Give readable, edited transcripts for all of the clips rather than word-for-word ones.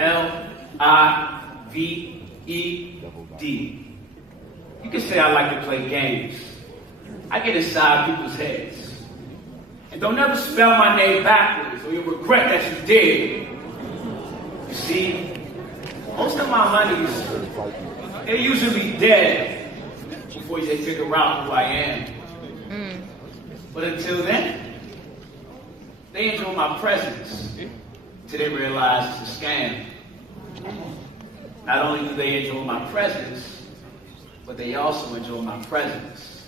L-I-V-E-D. You can say I like to play games. I get inside people's heads. And don't ever spell my name backwards or you'll regret that you did. You see, most of my honeys, they're usually dead before they figure out who I am. But until then, they enjoy my presence till they realize it's a scam. Not only do they enjoy my presence, but they also enjoy my presence.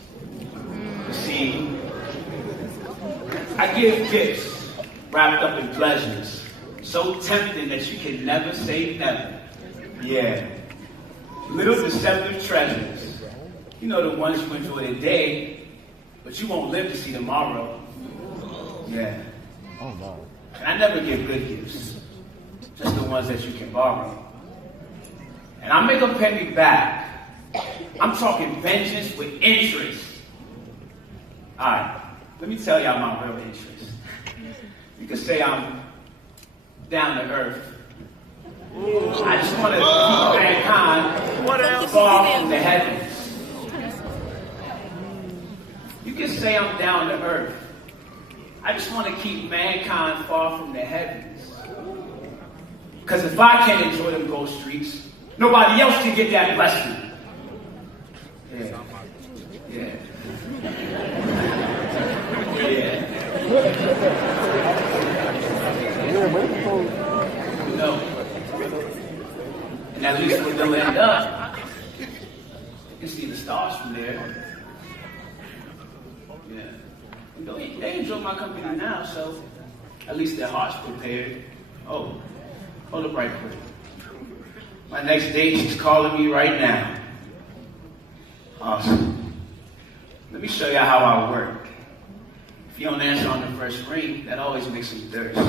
You see, I give gifts wrapped up in pleasures, so tempting that you can never say never. Yeah, little deceptive treasures. You know, the ones you enjoy today, but you won't live to see tomorrow. Yeah. Oh no. And I never give good gifts, just the ones that you can borrow. And I make them pay me back. I'm talking vengeance with interest. All right, let me tell y'all my real interest. You could say I'm down to earth. I just want to keep mankind far from the heavens. You can say I'm down to earth. I just want to keep mankind far from the heavens. Because if I can't enjoy them gold streets, nobody else can get that blessing. Yeah. Yeah. Yeah. No. And at least when they'll end up, you can see the stars from there. Yeah. You know, they enjoy my company now, so at least their heart's prepared. Oh, hold up right quick. My next date, she's calling me right now. Awesome. Let me show you how I work. If you don't answer on the first ring, that always makes them thirst.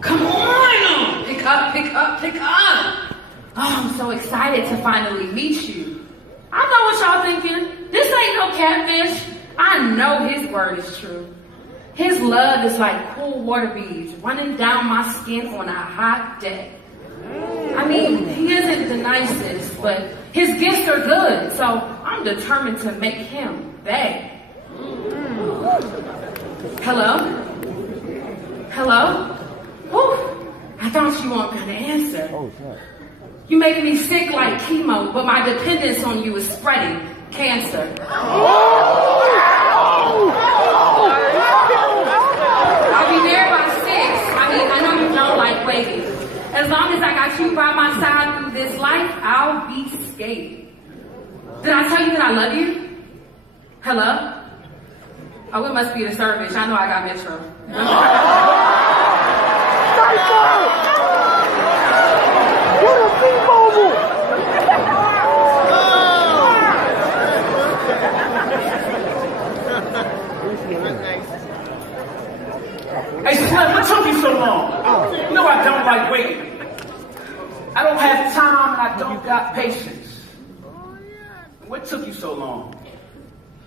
Come on! Pick up, pick up, pick up! Oh, I'm so excited to finally meet you. I know what y'all thinking. This ain't no catfish. I know his word is true. His love is like cool water beads running down my skin on a hot day. I mean, he isn't the nicest, but his gifts are good, so I'm determined to make him beg. Hello? Hello? Whew, I thought you weren't gonna answer. Oh, God. You make me sick like chemo, but my dependence on you is spreading cancer. I'll be there by 6. I mean, I know you don't like waiting. As long as I got you by my side through this life, I'll be scared. Did I tell you that I love you? Hello? Oh, it must be the service. I know I got Metro. What a T-Mobile! Hey, Slim, what took you so long? You know I don't like waiting. I don't have time and I don't got patience. What took you so long?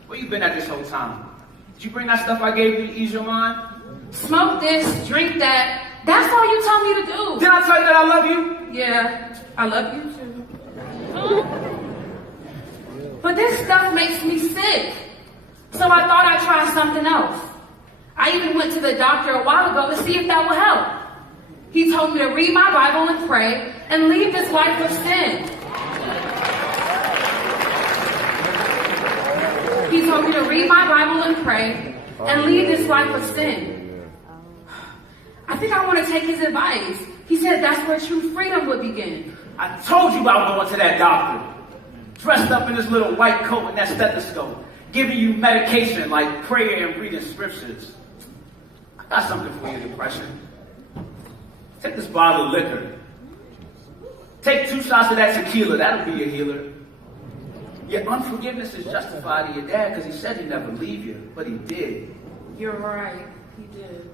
Where you been at this whole time? Did you bring that stuff I gave you to ease your mind? Smoke this, drink that. That's all you told me to do. Did I tell you that I love you? Yeah, I love you too. But this stuff makes me sick. So I thought I'd try something else. I even went to the doctor a while ago to see if that would help. He told me to read my Bible and pray and leave this life of sin. He told me to read my Bible and pray and leave this life of sin. I think I want to take his advice. He said that's where true freedom would begin. I told you about going to that doctor. Dressed up in his little white coat and that stethoscope. Giving you medication like prayer and reading scriptures. I got something for your depression. Take this bottle of liquor. Take 2 shots of that tequila. That'll be your healer. Your unforgiveness is justified to your dad because he said he'd never leave you, but he did. You're right. He did.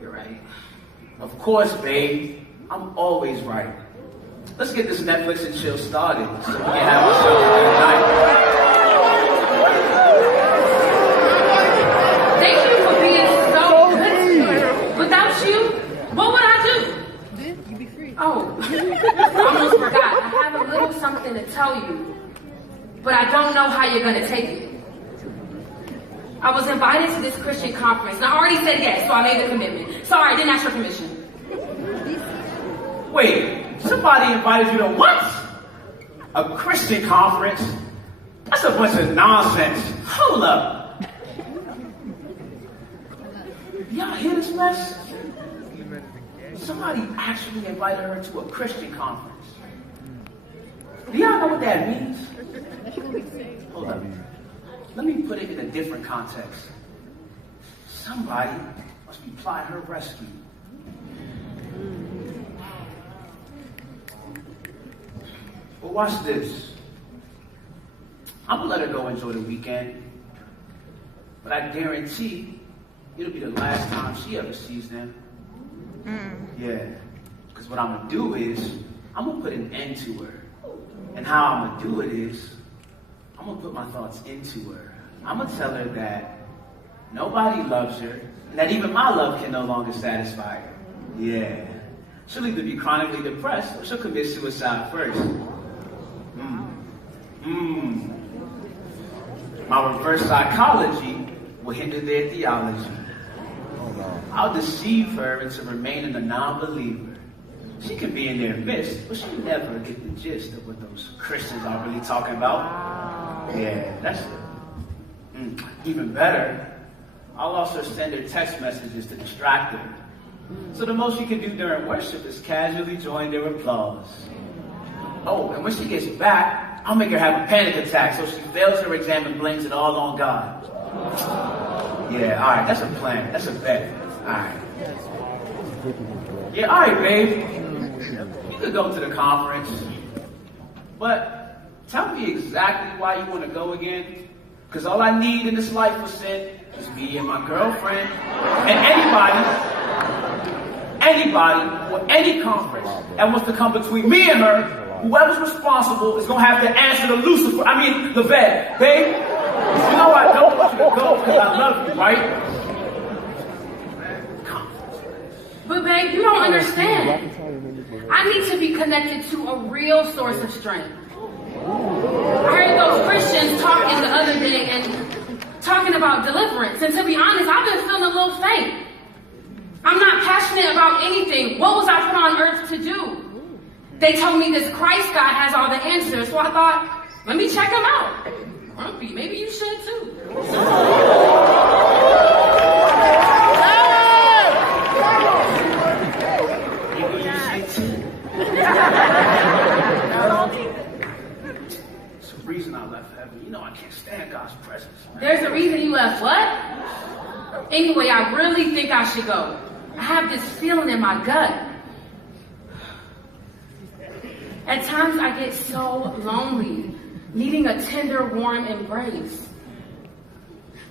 You're right. Of course, babe. I'm always right. Let's get this Netflix and chill started so we can have ourselves a good night. Thank you for being so good. Without you, what would I do? Oh, I almost forgot. I have a little something to tell you, but I don't know how you're going to take it. I was invited to this Christian conference, and I already said yes, so I made the commitment. Sorry, I didn't ask your permission. Wait, somebody invited you to what? A Christian conference? That's a bunch of nonsense. Hold up. Y'all hear this mess? Somebody actually invited her to a Christian conference. Do y'all know what that means? Hold up. Let me put it in a different context. Somebody must be plotting her rescue. But watch this. I'm gonna let her go enjoy the weekend, but I guarantee it'll be the last time she ever sees them. Yeah, because what I'm gonna do is I'm gonna put an end to her, and how I'm gonna do it is I'm gonna put my thoughts into her. I'm gonna tell her that nobody loves her, and that even my love can no longer satisfy her. Yeah, she'll either be chronically depressed or she'll commit suicide first. My reverse psychology will hinder their theology. I'll deceive her into remaining a non-believer. She can be in their midst, but she'll never get the gist of what those Christians are really talking about. Yeah, that's it. Even better, I'll also send her text messages to distract her. So the most you can do during worship is casually join their applause. Oh, and when she gets back, I'll make her have a panic attack so she fails her exam and blames it all on God. Yeah, all right, that's a plan. That's a bet. All right. Yeah, all right, babe. You could go to the conference. But tell me exactly why you want to go again. Because all I need in this life for sin is me and my girlfriend. And anybody or any conference that wants to come between me and her, whoever's responsible is going to have to answer the vet. Babe, you know I don't want you to go because I love you, right? But babe, you don't understand. I need to be connected to a real source of strength. I heard those Christians talking the other day and talking about deliverance. And to be honest, I've been feeling a little faint. I'm not passionate about anything. What was I put on earth to do? They told me this Christ guy has all the answers, so I thought, let me check him out. Grumpy, maybe you should too. It's the reason I left heaven. You know I can't stand God's presence. Man. There's a reason you left what? Anyway, I really think I should go. I have this feeling in my gut. At times I get so lonely, needing a tender, warm embrace.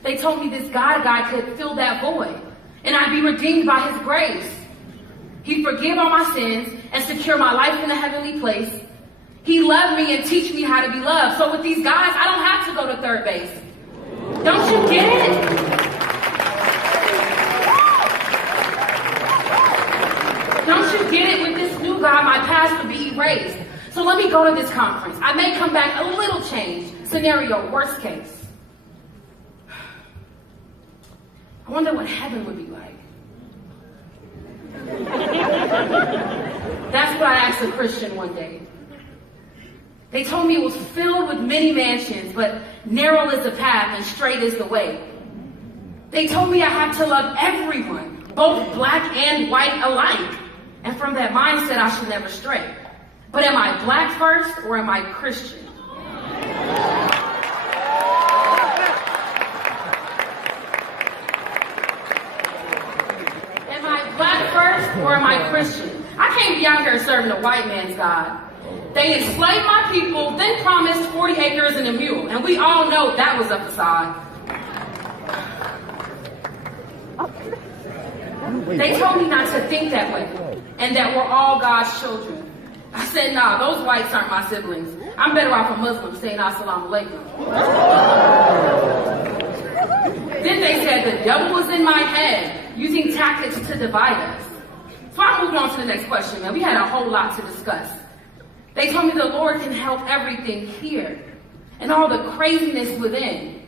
They told me this God guy could fill that void, and I'd be redeemed by his grace. He'd forgive all my sins and secure my life in the heavenly place. He loved me and teach me how to be loved. So with these guys, I don't have to go to third base. Don't you get it? Don't you get it? With this new guy, my past would be erased. So let me go to this conference. I may come back a little changed. Scenario, worst case. I wonder what heaven would be like. That's what I asked a Christian one day. They told me it was filled with many mansions, but narrow is the path and straight is the way. They told me I have to love everyone, both black and white alike. And from that mindset, I should never stray. But am I black first or am I Christian? Am I black first or am I Christian? I can't be out here serving a white man's God. They enslaved my people, then promised 40 acres and a mule. And we all know that was a facade. They told me not to think that way, and that we're all God's children. I said, nah, those whites aren't my siblings. I'm better off a Muslim saying assalamu alaikum. Then they said the devil was in my head, using tactics to divide us. So I moved on to the next question, man. We had a whole lot to discuss. They told me the Lord can help everything here and all the craziness within.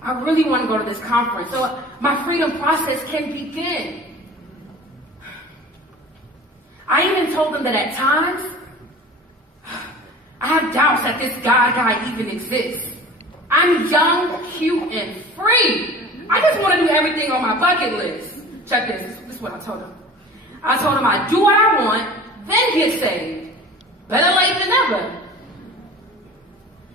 I really want to go to this conference so my freedom process can begin. I even told them that at times, I have doubts that this God guy even exists. I'm young, cute, and free. I just want to do everything on my bucket list. Check this. This is what I told him. I told him I'd do what I want, then get saved. Better late than never.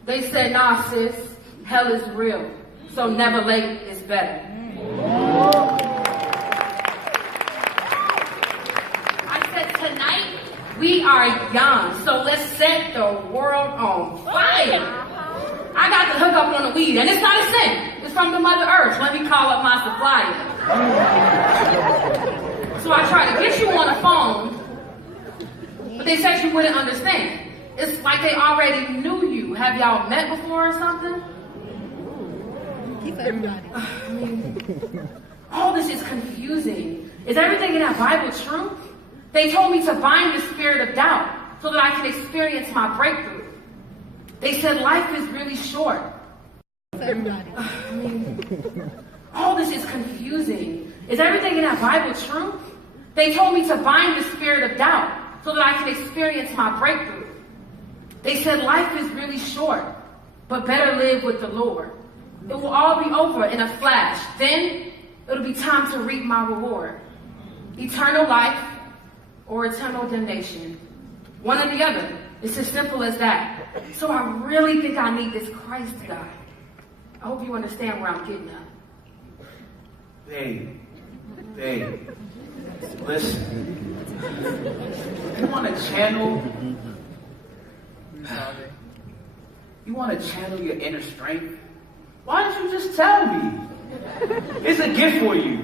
They said, nah, sis, hell is real. So never late is better. I said, tonight, we are young, so let's set the world on fire. I got the hookup on the weed, and it's not a sin. It's from the Mother Earth. Let me call up my supplier. So I tried to get you on the phone, but they said you wouldn't understand. It's like they already knew you. Have y'all met before or something? I mean, all this is confusing. Is everything in that Bible true? They told me to bind the spirit of doubt so that I can experience my breakthrough. They said life is really short. I mean, all this is confusing. Is everything in that Bible true? They told me to bind the spirit of doubt so that I can experience my breakthrough. They said life is really short, but better live with the Lord. It will all be over in a flash. Then it'll be time to reap my reward. Eternal life or eternal damnation. One or the other. It's as simple as that. So I really think I need this Christ guy. I hope you understand where I'm getting at. Babe, listen. You want to channel? You want to channel your inner strength? Why didn't you just tell me? It's a gift for you.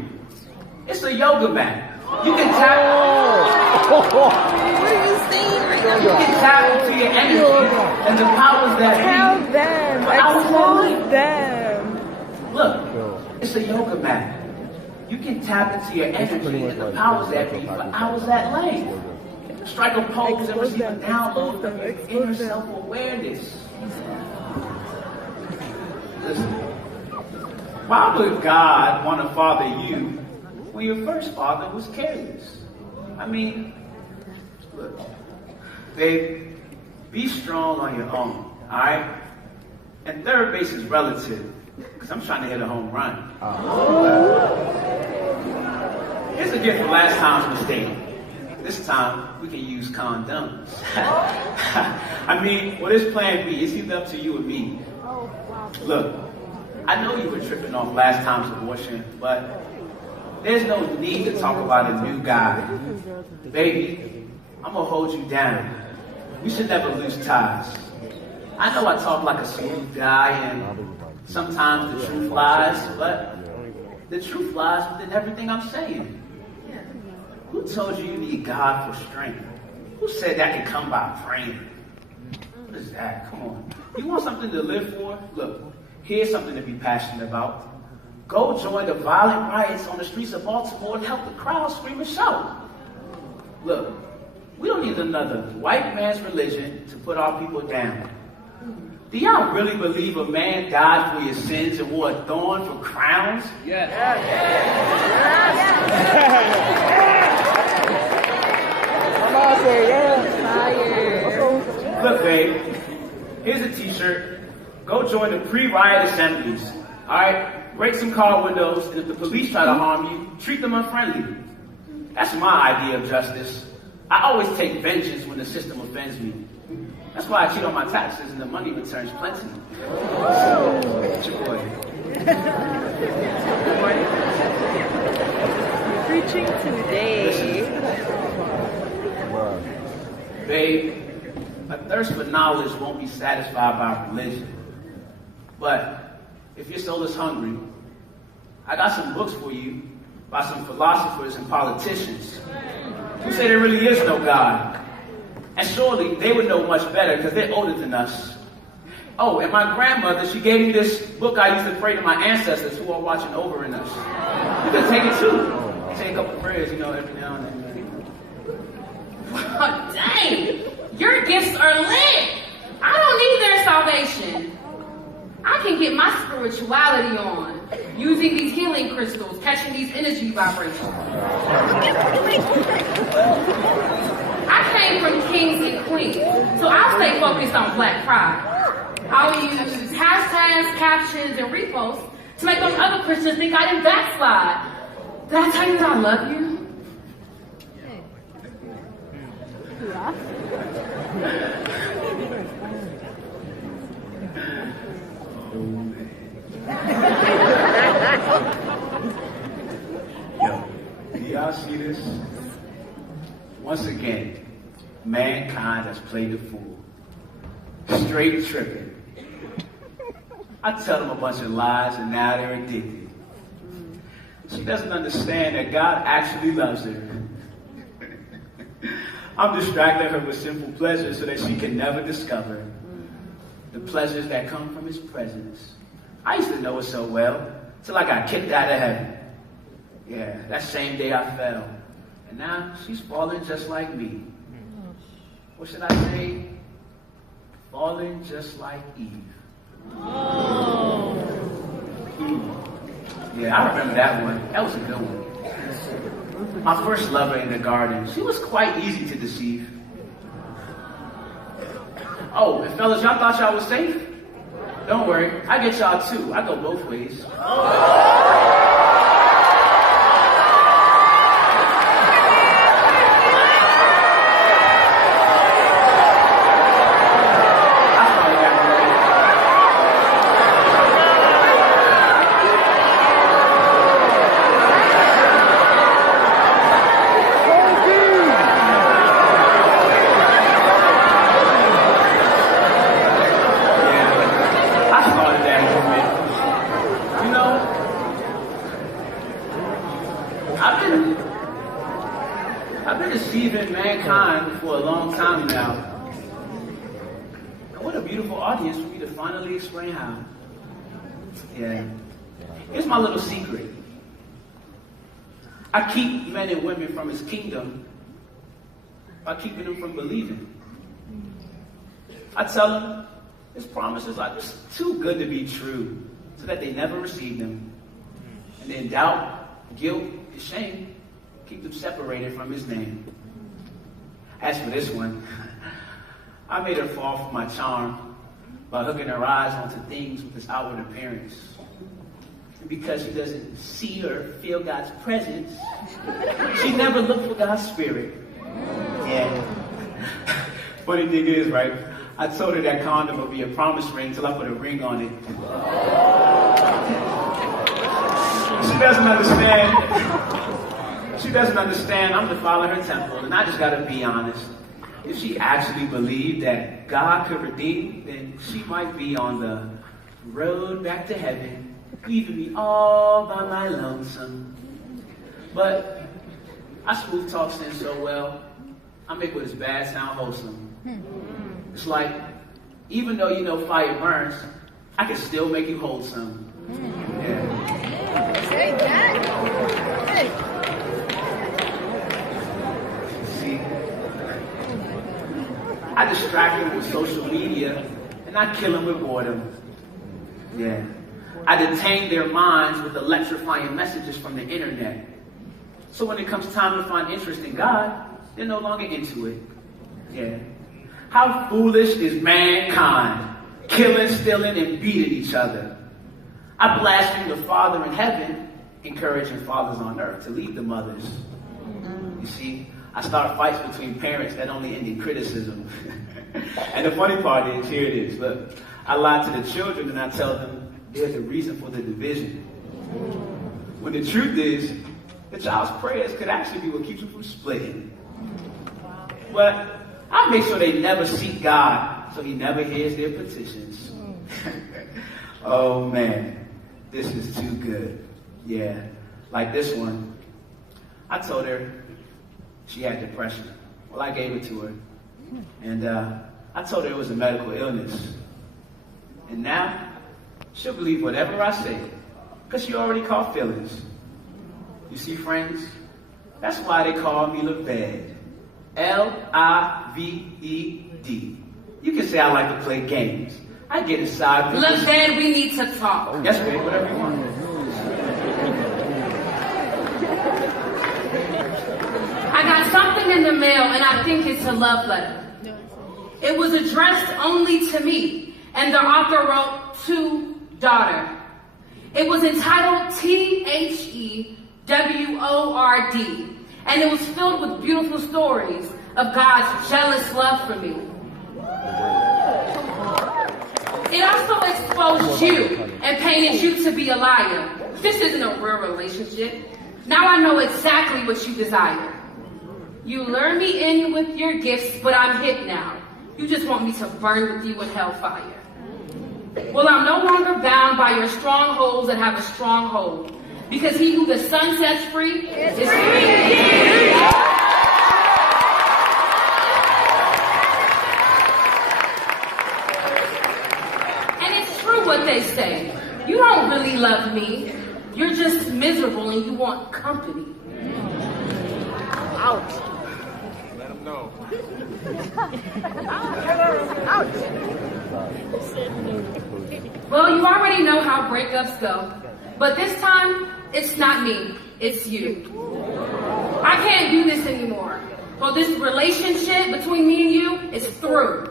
It's a yoga mat. You can tap. What are you saying right now? You can tap into your energy and the powers that Tell be. them. Expose them. Look, it's a yoga mat. You can tap into your energy and the powers that be for hours at length. Strike a pose and receive a download of your inner self-awareness. Listen, why would God want to father you when your first father was careless? I mean, look, babe, be strong on your own, all right? And third base is relative, because I'm trying to hit a home run. Here's a gift for last time's mistake. This time, we can use condoms. I mean, what is plan B? It's either up to you or me. Look, I know you were tripping off last time's abortion, but there's no need to talk about a new guy. Baby, I'm gonna hold you down. We should never lose ties. I know I talk like a smooth guy and sometimes the truth lies, but the truth lies within everything I'm saying. Who told you you need God for strength? Who said that can come by praying? What is that? Come on. You want something to live for? Look, here's something to be passionate about. Go join the violent riots on the streets of Baltimore and help the crowd scream and shout. Look, we don't need another white man's religion to put our people down. Do y'all really believe a man died for your sins and wore a thorn for crowns? Yes. Look, babe, here's a t-shirt. Go join the pre-riot assemblies. Alright? Break some car windows, and if the police try to harm you, treat them unfriendly. That's my idea of justice. I always take vengeance when the system offends me. That's why I cheat on my taxes and the money returns plenty. It's your boy. Preaching today. Babe, a thirst for knowledge won't be satisfied by religion. But if your soul is hungry, I got some books for you by some philosophers and politicians who say there really is no God. And surely they would know much better because they're older than us. Oh, and my grandmother, she gave me this book I used to pray to my ancestors who are watching over in us. You can take it too. say a couple prayers, every now and then. Oh, dang! Your gifts are lit! I don't need their salvation. I can get my spirituality on using these healing crystals, catching these energy vibrations. I came from kings and queens, so I'll stay focused on Black Pride. I'll use hashtags, captions, and reposts to make those other Christians think I didn't backslide. Did I tell you that I love you? Yo, do y'all see this? Once again, mankind has played the fool. Straight tripping. I tell them a bunch of lies and now they're addicted. She doesn't understand that God actually loves her. I'm distracting her with simple pleasures so that she can never discover the pleasures that come from His presence. I used to know it so well, till I got kicked out of heaven. Yeah, that same day I fell. And now she's falling just like me. What should I say? Falling just like Eve. Oh. Yeah, I remember that one. That was a good one. My first lover in the garden, she was quite easy to deceive. Oh, and fellas, y'all thought y'all was safe? Don't worry, I get y'all too. I go both ways. I've been deceiving mankind for a long time now. And what a beautiful audience for me to finally explain how. Yeah. Here's my little secret. I keep men and women from His kingdom by keeping them from believing. I tell them His promises are just too good to be true so that they never receive them. And then doubt, guilt, and shame keep them separated from His name. As for this one, I made her fall for my charm by hooking her eyes onto things with this outward appearance. And because she doesn't see or feel God's presence, she never looked for God's spirit. Yeah. Funny thing is, right, I told her that condom would be a promise ring till I put a ring on it. She doesn't understand. She doesn't understand I'm defiling her temple, and I just gotta be honest. If she actually believed that God could redeem, then she might be on the road back to heaven, leaving me all by my lonesome. But I smooth talk sin so well, I make what is bad sound wholesome. It's like, even though you know fire burns, I can still make you wholesome. Yeah. Say that. Hey. I distract them with social media, and I kill them with boredom. Yeah. I detain their minds with electrifying messages from the internet. So when it comes time to find interest in God, they're no longer into it. Yeah. How foolish is mankind, killing, stealing, and beating each other. I blaspheme the Father in heaven, encouraging fathers on earth to lead the mothers. You see, I start fights between parents that only end in criticism. And the funny part is, here it is, look, I lie to the children and I tell them there's a reason for the division. When the truth is, the child's prayers could actually be what keeps them from splitting. But I make sure they never seek God, so He never hears their petitions. Oh man, this is too good. Yeah, like this one. I told her she had depression. Well, I gave it to her. And I told her it was a medical illness. And now, she'll believe whatever I say, because she already caught feelings. You see, friends, That's why they call me Lived. Lived. You can say I like to play games. I get inside. Look, Dad, we need to talk. Yes, babe, whatever you want. I got something in the mail, and I think it's a love letter. It was addressed only to me, and the author wrote to daughter. It was entitled THEWORD, and it was filled with beautiful stories of God's jealous love for me. It also exposed you and painted you to be a liar. This isn't a real relationship. Now I know exactly what you desire. You lure me in with your gifts, but I'm hip now. You just want me to burn with you in hellfire. Well, I'm no longer bound by your strongholds that have a stronghold, because he who the Son sets free is free. What they say. You don't really love me. You're just miserable and you want company. Ouch. Let them know. Ouch. Well, you already know how breakups go. But this time, it's not me. It's you. I can't do this anymore. Well, this relationship between me and you is through.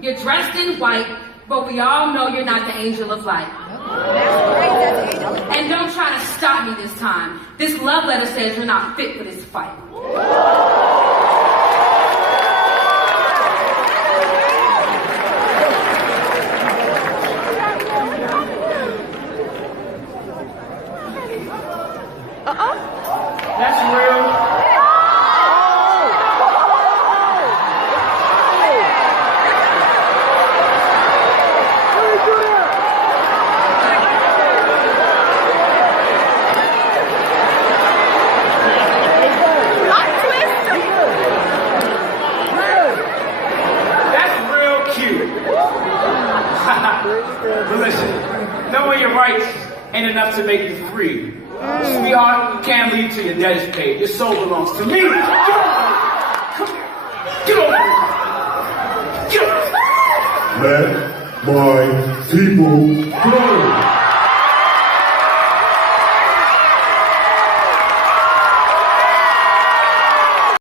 You're dressed in white, but we all know you're not the angel of light. And don't try to stop me this time. This love letter says you're not fit for this fight. That's real. But listen, knowing your rights ain't enough to make you free. Sweetheart, you can't leave till your debt is paid. Your soul belongs to me. Get over here. Get over here. Get over here. Let my people go.